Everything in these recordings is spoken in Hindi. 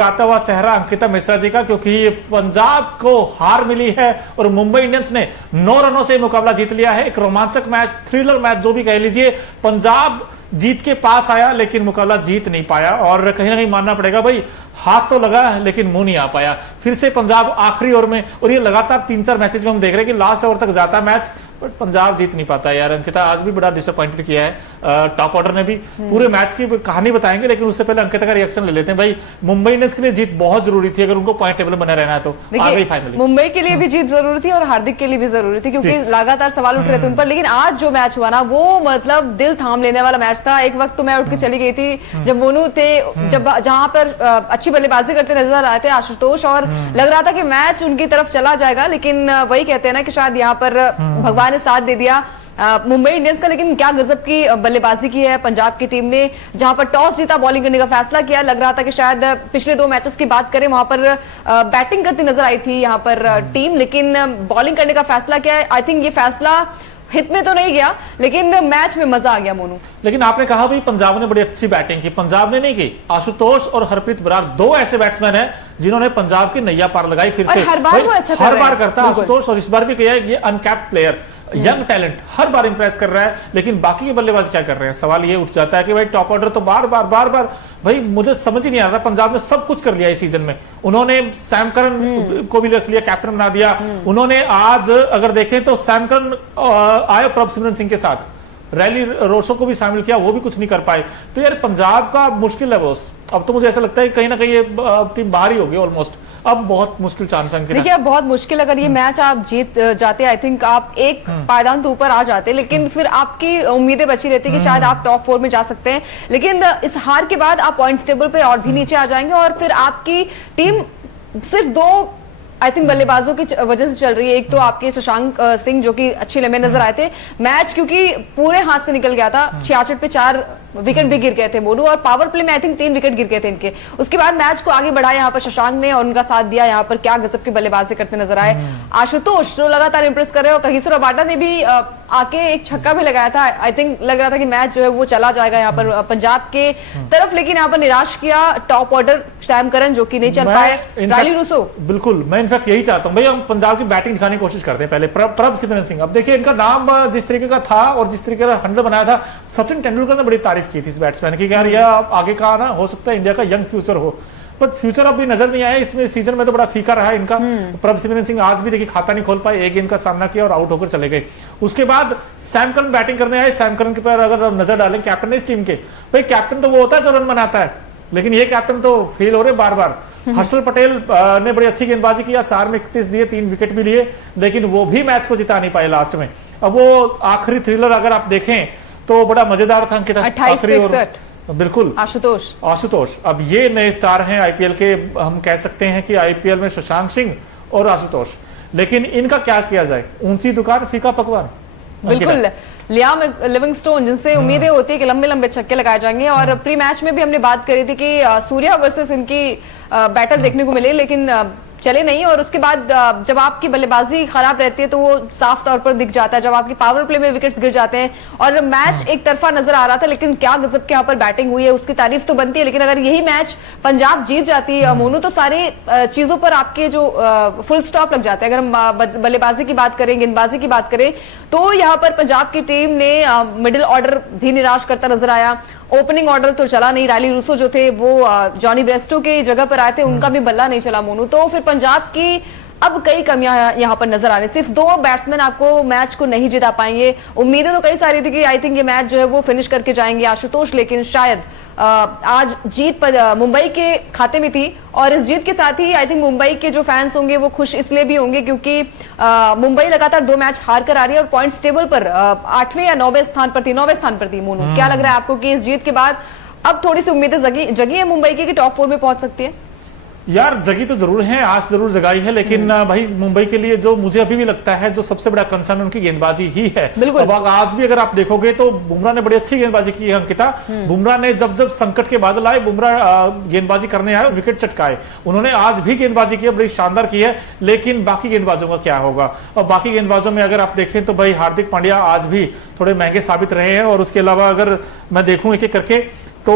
आता हुआ चेहरा अंकिता मिश्रा जी का, क्योंकि पंजाब को हार मिली है और मुंबई इंडियंस ने 9 रनों से मुकाबला जीत लिया है। एक रोमांचक मैच, थ्रिलर मैच जो भी कह लीजिए। पंजाब जीत के पास आया लेकिन मुकाबला जीत नहीं पाया और कहीं ना कहीं मानना पड़ेगा भाई, हाथ तो लगा लेकिन मुंह नहीं आ पाया। फिर से पंजाब आखिरी ओवर में, और ये लगातार 3-4 मैचेस में हम देख रहे हैं कि लास्ट ओवर तक जाता मैच बट पंजाब जीत नहीं पाता यार। अंकिता आज भी बड़ा डिसअपॉइंटेड किया है टॉप ऑर्डर ने भी। पूरे मैच की कहानी बताएंगे लेकिन उससे पहले अंकिता का रिएक्शन ले लेते हैं। भाई मुंबई इंडियंस के लिए जीत बहुत जरूरी थी, अगर उनको पॉइंट टेबल में बना रहना है तो। आ गई फाइनली। मुंबई के लिए भी जीत जरूरी थी और हार्दिक के लिए भी जरूरी थी, क्योंकि लगातार सवाल उठ रहे थे उन पर। लेकिन आज जो मैच हुआ ना, वो मतलब दिल थाम लेने वाला मैच था। एक वक्त तो मैं उठ के चली गई थी जब मोनू थे, जब जहां पर अच्छी बल्लेबाजी करते नजर आए थे आशुतोष, और लग रहा था कि मैच उनकी तरफ चला जाएगा। लेकिन वही कहते हैं ना कि शायद यहाँ पर भगवान ने साथ दे दिया मुंबई इंडियंस का। लेकिन क्या गजब की बल्लेबाजी की है पंजाब की टीम ने, जहां पर टॉस जीता, बॉलिंग करने का फैसला किया। लग रहा था कि शायद पिछले 2 मैचेस की बात करें, वहां पर बैटिंग करती नजर आई थी यहाँ पर टीम, लेकिन बॉलिंग करने का फैसला किया। आई थिंक ये फैसला हित में तो नहीं गया, लेकिन मैच में मजा आ गया मोनू। लेकिन आपने कहा भाई पंजाब ने बड़ी अच्छी बैटिंग की, पंजाब ने नहीं की। आशुतोष और हरप्रीत बरार 2 ऐसे बैट्समैन हैं जिन्होंने पंजाब की नैया पार लगाई। फिर से हर बार वो अच्छा हर बार करता है आशुतोष, और इस बार भी किया है। ये अनकैप्ड प्लेयर, यंग टैलेंट, हर बार इंप्रेस कर रहा है। लेकिन बाकी के बल्लेबाज क्या कर रहे हैं? सवाल ये उठ जाता है कि भाई टॉप ऑर्डर तो बार बार भाई मुझे समझ ही नहीं आ रहा। पंजाब ने सब कुछ कर लिया इस सीजन में। उन्होंने सैम करन को भी रख लिया, कैप्टन बना दिया। उन्होंने आज अगर देखें तो सैम करन आए प्रभसिमरन सिंह के साथ, रैली रोशो को भी शामिल किया, वो भी कुछ नहीं कर पाए। तो यार पंजाब का मुश्किल है बॉस। अब तो मुझे ऐसा लगता है कहीं ना कहीं ये टीम बाहर ही होगी ऑलमोस्ट। अब बहुत मुश्किल चांस है। देखिए अब बहुत मुश्किल, अगर ये मैच आप जीत जाते, आई थिंक आप एक पायदान तो ऊपर आ जाते, लेकिन फिर आपकी उम्मीदें बची रहती कि शायद आप टॉप 4 में जा सकते हैं। लेकिन इस हार के बाद आप पॉइंट्स टेबल पे और भी नीचे आ जाएंगे, और फिर आपकी टीम सिर्फ 2 आई थिंक बल्लेबाजों की वजह से चल रही है। एक तो आपके शशांक सिंह जो कि अच्छी लंबे नजर आए थे, मैच क्योंकि पूरे हाथ से निकल गया था। 66 पे 4 विकेट भी गिर गए थे मोनू, और पावर प्ले में आई थिंक 3 विकेट गिर गए थे इनके। उसके बाद मैच को आगे बढ़ाया यहाँ पर शशांक ने और उनका साथ दिया। यहाँ पर क्या गजब की बल्लेबाजी करते नजर आए आशुतोष, जो लगातार इंप्रेस कर रहे हो। कहिसुर रबाडा ने भी आके एक छक्का भी लगाया था। आई थिंक लग रहा था कि मैच जो है वो चला जाएगा यहाँ पर पंजाब के तरफ, लेकिन यहाँ पर निराश किया टॉप ऑर्डर सैम करन, जो कि नहीं चल पाए। रैली रूसो, बिल्कुल, मैं इनफैक्ट यही चाहता हूँ भाई, हम पंजाब की बैटिंग दिखाने की कोशिश करते हैं। पहले प्रभसिमरन सिंह, अब देखिए इनका नाम जिस तरीके का था और जिस तरीके का 100 बनाया था, सचिन तेंदुलकर ने बड़ी तारीफ की थी इस बैट्समैन की, यार ये आगे का ना हो सकता है इंडिया का यंग फ्यूचर हो, बट फ्यूचर अभी नजर नहीं आया। इसमें सीजन में तो बड़ा फीका रहा इनका। प्रभसिमरन सिंह आज भी देखिए खाता नहीं खोल पाए, एक गेंद का सामना किया और आउट होकर चले गए। उसके बाद सैम करन बैटिंग करने आए। सैम करन के पर अगर नजर डालें, कैप्टन है इस टीम के, भाई कैप्टन तो वो होता है जो रन बनाता है, लेकिन ये कैप्टन तो फेल हो रहे बार। हर्षल पटेल ने बड़ी अच्छी गेंदबाजी किया, 4 में 31 दिए, 3 विकेट भी लिए, लेकिन वो भी मैच को जिता नहीं पाए लास्ट में। अब वो आखिरी थ्रिलर अगर आप देखें तो बड़ा मजेदार था। 28 बिल्कुल आशुतोष अब ये नए स्टार हैं आईपीएल के। हम कह सकते हैं कि आईपीएल में शशांक सिंह और आशुतोष, लेकिन इनका क्या किया जाए? ऊंची दुकान फीका पकवान। बिल्कुल, लियाम लिविंगस्टोन, जिनसे उम्मीदें होती है कि लंबे लंबे छक्के लगाए जाएंगे। और प्री मैच में भी हमने बात करी थी कि सूर्या वर्सेस इनकी बैटल देखने को मिले, लेकिन चले नहीं। और उसके बाद जब आपकी बल्लेबाजी खराब रहती है तो वो साफ तौर पर दिख जाता है, जब आपकी पावर प्ले में विकेट्स गिर जाते हैं। और मैच एक तरफा नजर आ रहा था, लेकिन क्या गजब के यहाँ पर बैटिंग हुई है, उसकी तारीफ तो बनती है। लेकिन अगर यही मैच पंजाब जीत जाती है मोनू, तो सारी चीजों पर आपके जो फुल स्टॉप लग जाता है। अगर हम बल्लेबाजी की बात करें, गेंदबाजी की बात करें, तो यहाँ पर पंजाब की टीम ने मिडिल ऑर्डर भी निराश करता नजर आया। ओपनिंग ऑर्डर तो चला नहीं, रैली रूसो जो थे वो जॉनी ब्रेस्टो की जगह पर आए थे, उनका भी बल्ला नहीं चला मोनू। तो फिर पंजाब की अब कई कमियां यहाँ पर नजर आ रही। सिर्फ 2 बैट्समैन आपको मैच को नहीं जिता पाएंगे। उम्मीदें तो कई सारी थी कि आई थिंक ये मैच जो है वो फिनिश करके जाएंगे आशुतोष, लेकिन शायद आज जीत मुंबई के खाते में थी। और इस जीत के साथ ही आई थिंक मुंबई के जो फैंस होंगे वो खुश इसलिए भी होंगे क्योंकि मुंबई लगातार 2 मैच हार कर आ रही है और पॉइंट्स टेबल पर 8वें या 9वें स्थान पर थी। 9वें स्थान पर थी मोनू। क्या लग रहा है आपको कि इस जीत के बाद अब थोड़ी सी उम्मीदें जगी है मुंबई की कि टॉप 4 में पहुंच सकती है? यार जगी तो जरूर है, आस जरूर जगाई है, लेकिन भाई मुंबई के लिए जो मुझे अभी भी लगता है जो सबसे बड़ा कंसर्न उनकी गेंदबाजी ही है। अब आज भी अगर आप देखोगे तो बुमराह ने बड़ी अच्छी गेंदबाजी की है अंकिता। बुमराह ने जब संकट के बादल आए, बुमराह गेंदबाजी करने आए, विकेट चटकाए। उन्होंने आज भी गेंदबाजी की है, बड़ी शानदार की है, लेकिन बाकी गेंदबाजों का क्या होगा? और बाकी गेंदबाजों में अगर आप देखें तो भाई हार्दिक पांड्या आज भी थोड़े महंगे साबित रहे हैं। और उसके अलावा अगर मैं देखूं एक एक करके तो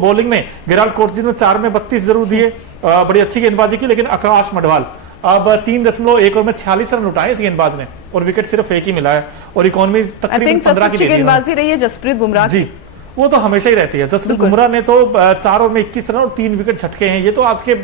बॉलिंग में गेराल्ड कोर्टजिन ने 4 में 32 जरूर दिए, बड़ी अच्छी गेंदबाजी की, लेकिन आकाश मडवाल अब 3.1 ओवर में 46 रन उठाए इस गेंदबाज ने और विकेट सिर्फ एक ही मिला है और इकोनॉमी तकरीबन 15 की गेंदबाजी रही है जसप्रीत बुमराह जी, वो तो हमेशा ही रहती है। जसप्रीत बुमराह ने तो 4 ओवर में 21 रन और 3 विकेट झटके हैं। ये तो आज के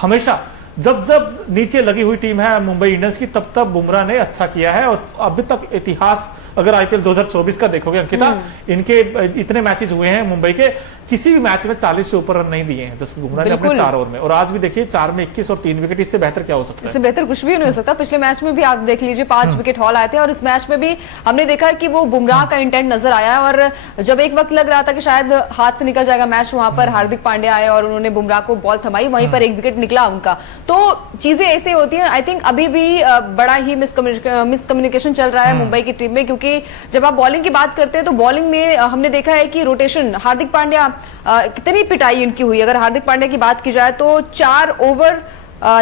हमेशा जब जब नीचे लगी हुई टीम है मुंबई इंडियंस की, तब तब बुमराह ने अच्छा किया है और अभी तक इतिहास अगर आईपीएल 2024 का देखोगे अंकिता, इनके इतने मैचेस हुए हैं मुंबई के, किसी भी मैच में 40 से ऊपर रन नहीं दिए हैं जसप्रीत बुमराह ने अपने 4 ओवर में, और आज भी देखिए 4 में 21 और 3 विकेट, इससे बेहतर क्या हो सकता है? इससे बेहतर कुछ भी नहीं हो सकता। पिछले मैच में भी आप देख लीजिए 5 विकेट हॉल आए थे और इस मैच में भी हमने देखा कि वो बुमराह का इंटेंट नजर आया और जब एक वक्त लग रहा था कि शायद हाथ से निकल जाएगा मैच, वहां पर हार्दिक पांड्या आए और उन्होंने बुमराह को बॉल थमाई, वहीं पर एक विकेट निकला उनका। तो चीजें ऐसे होती है। आई थिंक अभी भी बड़ा ही मिसकम्युनिकेशन चल रहा है मुंबई की टीम में, क्योंकि जब आप बॉलिंग की बात करते हैं तो बॉलिंग में हमने देखा है कि रोटेशन, हार्दिक पांड्या कितनी पिटाई इनकी हुई। अगर हार्दिक पांड्या की बात की जाए तो 4 ओवर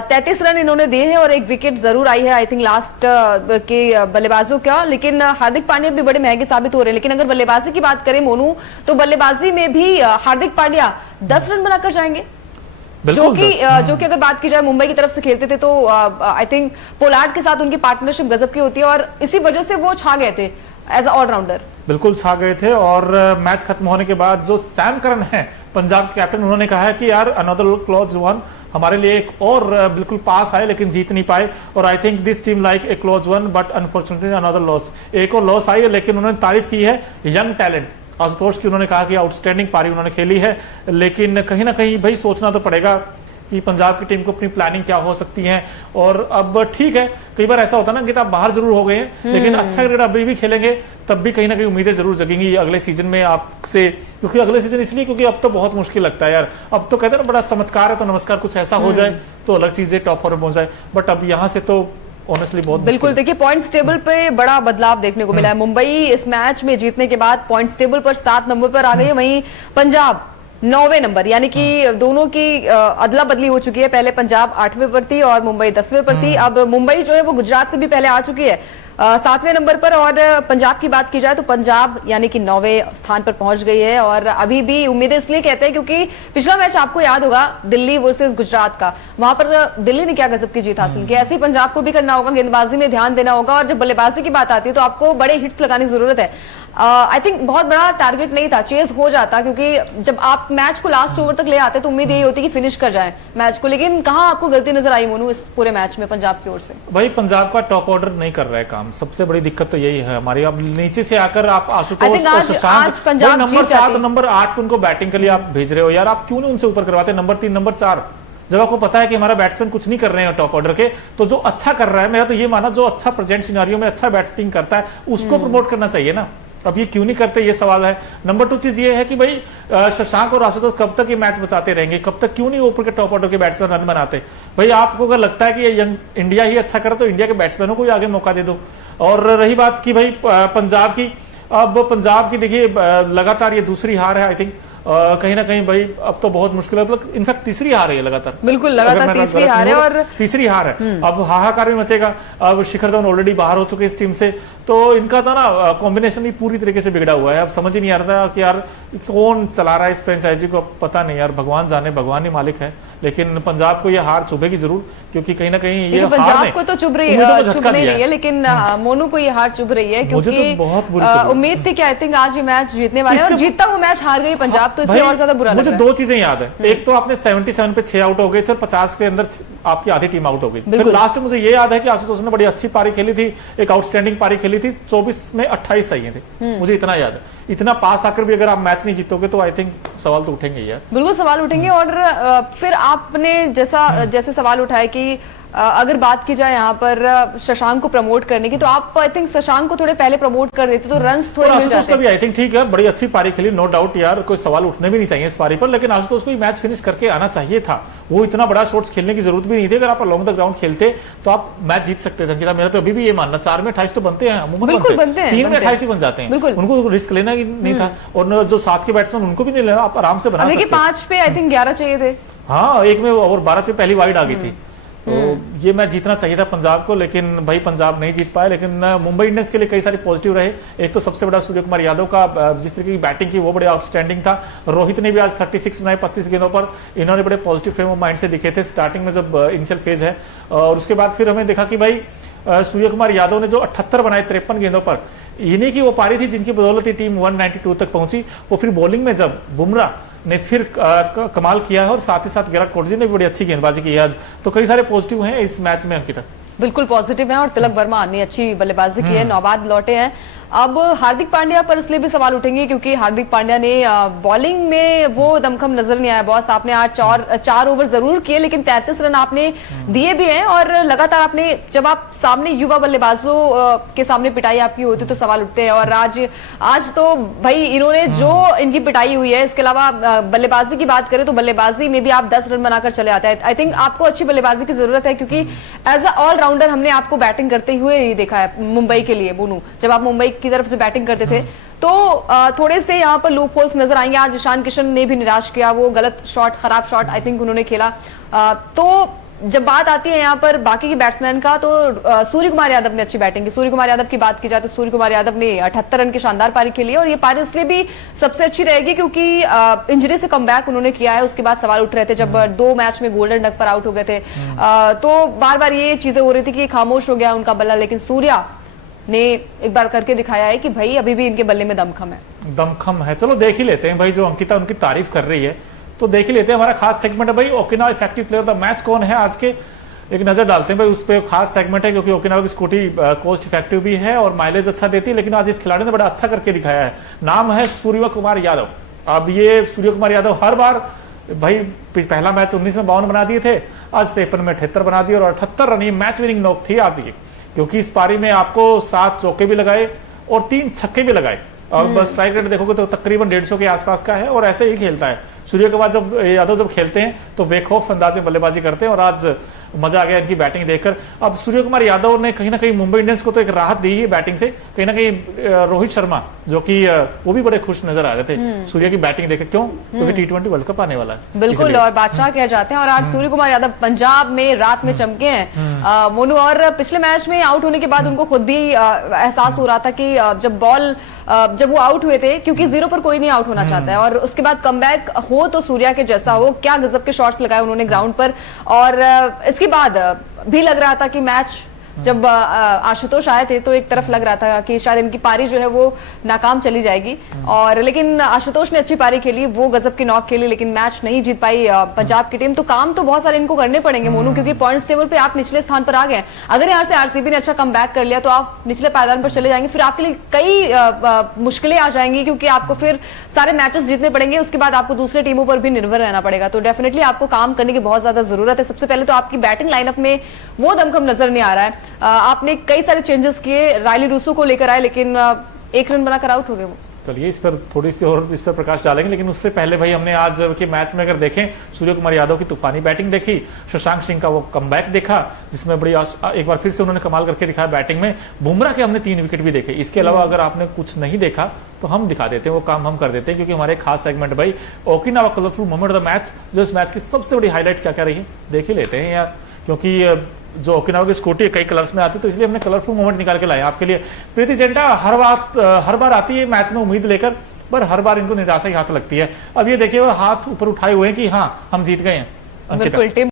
33 रन इन्होंने दिए हैं और एक विकेट जरूर आई है आई थिंक लास्ट के बल्लेबाजों का, लेकिन हार्दिक पांड्या भी बड़े महंगे साबित हो रहे हैं। लेकिन अगर बल्लेबाजी की बात करें मोनू, तो बल्लेबाजी में भी हार्दिक पांड्या 10 रन बनाकर जाएंगे, जो कि अगर बात की जाए मुंबई की तरफ से खेलते थे तो आई थिंक पोलार्ड के साथ उनकी पार्टनरशिप गजब की होती है और इसी वजह से वो छा गए थे एज ऑलराउंडर। बिल्कुल छा गए थे और मैच खत्म होने के बाद जो सैम करन है पंजाब के कैप्टन, उन्होंने कहा है कि यार अनदर क्लोज वन, हमारे लिए एक और बिल्कुल पास आए लेकिन जीत नहीं पाए, और I think this team like a close one but unfortunately another loss, एक और लॉस आई है। लेकिन उन्होंने तारीफ की है यंग टैलेंट आशुतोष की, उन्होंने कहा कि आउटस्टैंडिंग पारी उन्होंने खेली है, लेकिन कहीं ना कहीं भाई सोचना तो पड़ेगा कि पंजाब की टीम को अपनी प्लानिंग क्या हो सकती है। और अब ठीक है, कई बार ऐसा होता है ना कि आप बाहर जरूर हो गए हैं लेकिन अच्छा क्रिकेट अभी भी खेलेंगे, तब भी कहीं ना कहीं उम्मीदें जरूर जगेंगी अगले सीजन में आपसे, क्योंकि अगले सीजन इसलिए क्योंकि अब तो बहुत मुश्किल लगता है यार। अब तो कहते हैं ना बड़ा चमत्कार है तो नमस्कार, कुछ ऐसा हो जाए तो अलग चीजें टॉप फोर में पहुंच जाए, बट अब यहाँ से तो ऑनेस्टली बहुत बिल्कुल। देखिए पॉइंट्स टेबल पे बड़ा बदलाव देखने को मिला है। मुंबई इस मैच में जीतने के बाद पॉइंट्स टेबल पर 7 नंबर पर आ गई है, वहीं पंजाब 9वें नंबर, यानी कि दोनों की अदला बदली हो चुकी है। पहले पंजाब 8वें पर थी और मुंबई 10वें पर थी। अब मुंबई जो है वो गुजरात से भी पहले आ चुकी है 7वें नंबर पर, और पंजाब की बात की जाए तो पंजाब यानी कि 9वें स्थान पर पहुंच गई है। और अभी भी उम्मीदें इसलिए कहते हैं क्योंकि पिछला मैच आपको याद होगा दिल्ली वर्सेस गुजरात का, वहां पर दिल्ली ने क्या गजब की जीत हासिल की। ऐसे ही पंजाब को भी करना होगा, गेंदबाजी में ध्यान देना होगा, और जब बल्लेबाजी की बात आती है तो आपको बड़े हिट्स लगाने की जरूरत है। आई थिंक बहुत बड़ा टारगेट नहीं था, चेज हो जाता, क्योंकि जब आप मैच को लास्ट ओवर तक ले आते तो उम्मीद यही होती कि फिनिश कर जाए मैच को, लेकिन कहां आपको गलती नजर आई मोनू इस पूरे मैच में पंजाब की ओर से? भाई पंजाब का टॉप ऑर्डर नहीं कर रहा है काम, सबसे बड़ी दिक्कत तो यही है हमारी। अब नीचे से आकर आप आशुतोष और शशांक नंबर 7 नंबर 8 उनको बैटिंग के लिए आप भेज रहे हो यार, आप क्यों नहीं उनसे ऊपर करवाते नंबर 3 नंबर 4? जब आपको पता है कि हमारा बैट्समैन कुछ नहीं कर रहे हैं टॉप ऑर्डर के, तो जो अच्छा कर रहा है, मेरा तो ये माना जो अच्छा प्रेजेंट सिनेरियो में अच्छा बैटिंग करता है उसको प्रमोट करना चाहिए ना। अब ये क्यों नहीं करते, ये सवाल है। नंबर 2 चीज ये है कि भाई शशांक और आशुतोष कब तक ये मैच बचाते रहेंगे, कब तक क्यों नहीं ऊपर के टॉप ऑर्डर के बैट्समैन रन बनाते? भाई आपको अगर लगता है कि ये इंडिया ही अच्छा करे तो इंडिया के बैट्समैनों को ही आगे मौका दे दो। और रही बात की भाई पंजाब की, अब पंजाब की देखिए लगातार ये दूसरी हार है आई थिंक, कहीं ना कहीं भाई अब तो बहुत मुश्किल है, इनफैक्ट तीसरी हार है लगातार, बिल्कुल लगातार तीसरी हार है, और तीसरी हार है। अब हाहाकार भी मचेगा। अब शिखर धवन ऑलरेडी बाहर हो चुके इस टीम से, तो इनका था ना कॉम्बिनेशन भी पूरी तरीके से बिगड़ा हुआ है। अब समझ ही नहीं आ रहा था कि यार कौन चला रहा है इस फ्रेंचाइजी को, पता नहीं यार, भगवान जाने, भगवान ही मालिक है। लेकिन पंजाब को ये हार चुभेगी जरूर, क्योंकि कहीं ना कहीं ये पंजाब को तो चुभ नहीं रही है, लेकिन मोनू को ये हार चुभ रही है, क्योंकि उम्मीद थी कि आई थिंक आज ये मैच जीतने वाले, और जीतता वो मैच हार गई पंजाब, तो इसलिए और ज्यादा बुरा लग रहा है। मुझे 2 चीजें याद है, एक तो आपने 77 पे 6 आउट हो गए थे और 50 के अंदर आपकी आधी टीम आउट हो गई। फिर लास्ट में मुझे ये याद है कि आशुतोष ने बड़ी अच्छी पारी खेली थी, एक आउटस्टैंडिंग पारी खेली थी, 24 में 28 चाहिए थे, मुझे इतना याद है। इतना पास आकर भी अगर आप मैच नहीं जीतोगे तो आई थिंक सवाल तो उठेंगे यार, बिल्कुल सवाल उठेंगे। और फिर आपने जैसे सवाल उठाया कि अगर बात की जाए यहाँ पर शशांक को प्रमोट करने की, तो आप आई थिंक शशांक को थोड़े पहले प्रमोट कर देते तो रन्स थोड़े मिल जाते। भी आई थिंक ठीक है, बड़ी अच्छी पारी खेली, नो डाउट यार, कोई सवाल उठने भी नहीं चाहिए इस पारी पर, लेकिन आशुतोष को मैच फिनिश करके आना चाहिए था। वो इतना बड़ा शॉट्स खेलने की जरूरत भी नहीं थी, अगर आप अलॉन्ग द ग्राउंड खेलते तो आप मैच जीत सकते थे। मेरा तो अभी भी ये मानना, 4 में 28 तो बनते हैं, अमूमन बनते हैं, 3 में 28 ही बन जाते हैं, उनको रिस्क लेना नहीं था। और जो 7 के बैट्समैन उनको भी नहीं लेना, आप आराम से बना सकते। 5 पे आई थिंक 11 चाहिए थे, हाँ, 1 में ओवर 12 से पहली वाइड आ गई थी, तो ये मैच जीतना चाहिए था पंजाब को, लेकिन भाई पंजाब नहीं जीत पाए। लेकिन मुंबई इंडियंस के लिए कई सारे पॉजिटिव रहे। एक तो सबसे बड़ा सूर्य कुमार यादव का जिस तरीके की बैटिंग की वो बड़े आउटस्टैंडिंग था। रोहित ने भी आज 36 बनाए 25 गेंदों पर। इन्होंने बड़े पॉजिटिव फ्रेम ऑफ माइंड से दिखे थे स्टार्टिंग में जब इनिशियल फेज है। और उसके बाद फिर हमें देखा कि भाई सूर्य कुमार यादव ने जो 78 बनाए 53 गेंदों पर, इन्हीं की वो पारी थी जिनकी बदौलत ही टीम 192 तक पहुंची। वो फिर बॉलिंग में जब बुमराह ने फिर कमाल किया है और साथ ही साथ विराट कोहली ने भी बड़ी अच्छी गेंदबाजी की है आज। तो कई सारे पॉजिटिव हैं इस मैच में अंकिता। बिल्कुल पॉजिटिव है और तिलक वर्मा ने अच्छी बल्लेबाजी की है, 9 बाद लौटे हैं। अब हार्दिक पांड्या पर इसलिए भी सवाल उठेंगे क्योंकि हार्दिक पांड्या ने बॉलिंग में वो दमखम नजर नहीं आया। बॉस आपने आज 4 ओवर जरूर किए लेकिन 33 रन आपने दिए भी हैं और लगातार आपने, जब आप सामने युवा बल्लेबाजों के सामने पिटाई आपकी होती तो सवाल उठते हैं। और आज तो भाई इन्होंने जो इनकी पिटाई हुई है, इसके अलावा बल्लेबाजी की बात करें तो बल्लेबाजी में भी आप 10 रन बनाकर चले आते हैं। आई थिंक आपको अच्छी बल्लेबाजी की जरूरत है क्योंकि एज अ ऑलराउंडर हमने आपको बैटिंग करते हुए ही देखा है मुंबई के लिए। बोनू, जब आप मुंबई की तरफ से बैटिंग करते थे तो थोड़े से यहाँ पर लूप होल्स नजर आएंगे। आज ईशान किशन ने भी निराश किया, वो गलत शॉट, खराब शॉट आई थिंक उन्होंने खेला। तो जब बात आती है यहाँ पर बाकी के बैट्समैन का तो सूर्य कुमार यादव ने अच्छी बैटिंग की। सूर्य कुमार यादव की बात की जाए तो सूर्य कुमार यादव ने 78 रन की शानदार पारी खेली और ये पारी इसलिए भी सबसे अच्छी रहेगी क्योंकि इंजरी से कमबैक उन्होंने किया है। उसके बाद सवाल उठ रहे थे जब 2 मैच में गोल्डन डक पर आउट हो गए थे, तो बार बार ये चीजें हो रही थी कि खामोश हो गया उनका बल्ला। लेकिन सूर्या ने एक बार करके दिखाया है कि भाई अभी भी इनके बल्ले में दमखम है। दमखम है, चलो देख ही लेते हैं भाई। जो अंकिता उनकी तारीफ कर रही है तो देख ही लेते हैं। हमारा खास सेगमेंट है भाई Okinawa effective player of the match कौन है आज के, एक नजर डालते हैं भाई उस पर। खास सेगमेंट है क्योंकि ओकिनावा की स्कूटी कोस्ट इफेक्टिव भी है और माइलेज अच्छा देती है, लेकिन आज इस खिलाड़ी ने बड़ा अच्छा करके दिखाया है। नाम है सूर्य कुमार यादव। अब ये सूर्य कुमार यादव हर बार भाई, पहला मैच 19 में 52 बना दिए थे, आज 53 में 78 बना दिए और 78 रन ये मैच विनिंग नॉक थी आज की, क्योंकि इस पारी में आपको 7 चौके भी लगाए और 3 छक्के भी लगाए। और बस स्ट्राइक रेट देखोगे तो तकरीबन 150 के आसपास का है और ऐसे ही खेलता है। सूर्य के बाद जब यादव जब खेलते हैं तो बेखौफ अंदाज में बल्लेबाजी करते हैं और आज मजा आ गया इनकी बैटिंग देखकर। अब सूर्य कुमार यादव ने कहीं ना कहीं मुंबई इंडियंस को तो एक राहत दी है बैटिंग से। कहीं ना कहीं रोहित शर्मा जो कि वो भी बड़े खुश नजर आ रहे थे सूर्य की बैटिंग देकर। क्यों? क्योंकि T20 वर्ल्ड कप आने वाला है। बिल्कुल, और बादशाह कह जाते हैं और आज सूर्य कुमार यादव पंजाब में रात में चमके हैं मोनू। और पिछले मैच में आउट होने के बाद उनको खुद भी एहसास हो रहा था कि जब वो आउट हुए थे, क्योंकि 0 पर कोई नहीं आउट होना चाहता है, और उसके बाद कमबैक हो तो सूर्या के जैसा हो। क्या गजब के शॉट्स लगाए उन्होंने ग्राउंड पर। और इसके बाद भी लग रहा था कि मैच, जब आशुतोष आए थे तो एक तरफ लग रहा था कि शायद इनकी पारी जो है वो नाकाम चली जाएगी, और लेकिन आशुतोष ने अच्छी पारी खेली, वो गजब की नॉक खेली, लेकिन मैच नहीं जीत पाई पंजाब की टीम। तो काम तो बहुत सारे इनको करने पड़ेंगे मोनू, क्योंकि पॉइंट्स टेबल पे आप निचले स्थान पर आ गए। अगर यहाँ से आरसीबी ने अच्छा कमबैक कर लिया तो आप निचले पायदान पर चले जाएंगे, फिर आपके लिए कई मुश्किलें आ जाएंगी, क्योंकि आपको फिर सारे मैचेस जीतने पड़ेंगे। उसके बाद आपको दूसरे टीमों पर भी निर्भर रहना पड़ेगा। तो डेफिनेटली आपको काम करने की बहुत ज्यादा जरूरत है। सबसे पहले तो आपकी बैटिंग लाइनअप में वो दमखम नजर नहीं आ रहा है। आपने कई सारे चेंजेस किए, रायली रूसो को लेकर आए, लेकिन 1 रन बनाकर आउट हो गए वो। चलिए इस पर थोड़ी सी और इस पर प्रकाश डालेंगे, लेकिन उससे पहले भाई हमने आज के मैच में अगर देखें सूर्य कुमार यादव की तूफानी बैटिंग देखी, शशांक सिंह का वो कमबैक देखा जिसमें बड़ी एक बार फिर से उन्होंने कमाल करके दिखाया बैटिंग में। बुमराह के हमने 3 विकेट भी देखे। इसके अलावा अगर आपने कुछ नहीं देखा तो हम दिखा देते हैं, वो काम हम कर देते हैं, क्योंकि हमारे खास सेगमेंट भाई Okinawa colourful moment of the match, जो इस मैच की सबसे बड़ी हाईलाइट क्या क्या रही है देख ही लेते हैं यार। क्योंकि जो ओकिनावा की स्कूटी कई कलर्स में आती है तो इसलिए हमने कलरफुल मोमेंट निकाल के लाए आपके लिए। प्रीति जिंटा हर बार आती है मैच में उम्मीद लेकर, पर हर बार इनको निराशा ही हाथ लगती है। अब ये देखिए वो हाथ ऊपर उठाए हुए हैं कि हाँ हम जीत गए हैं। बिल्कुल।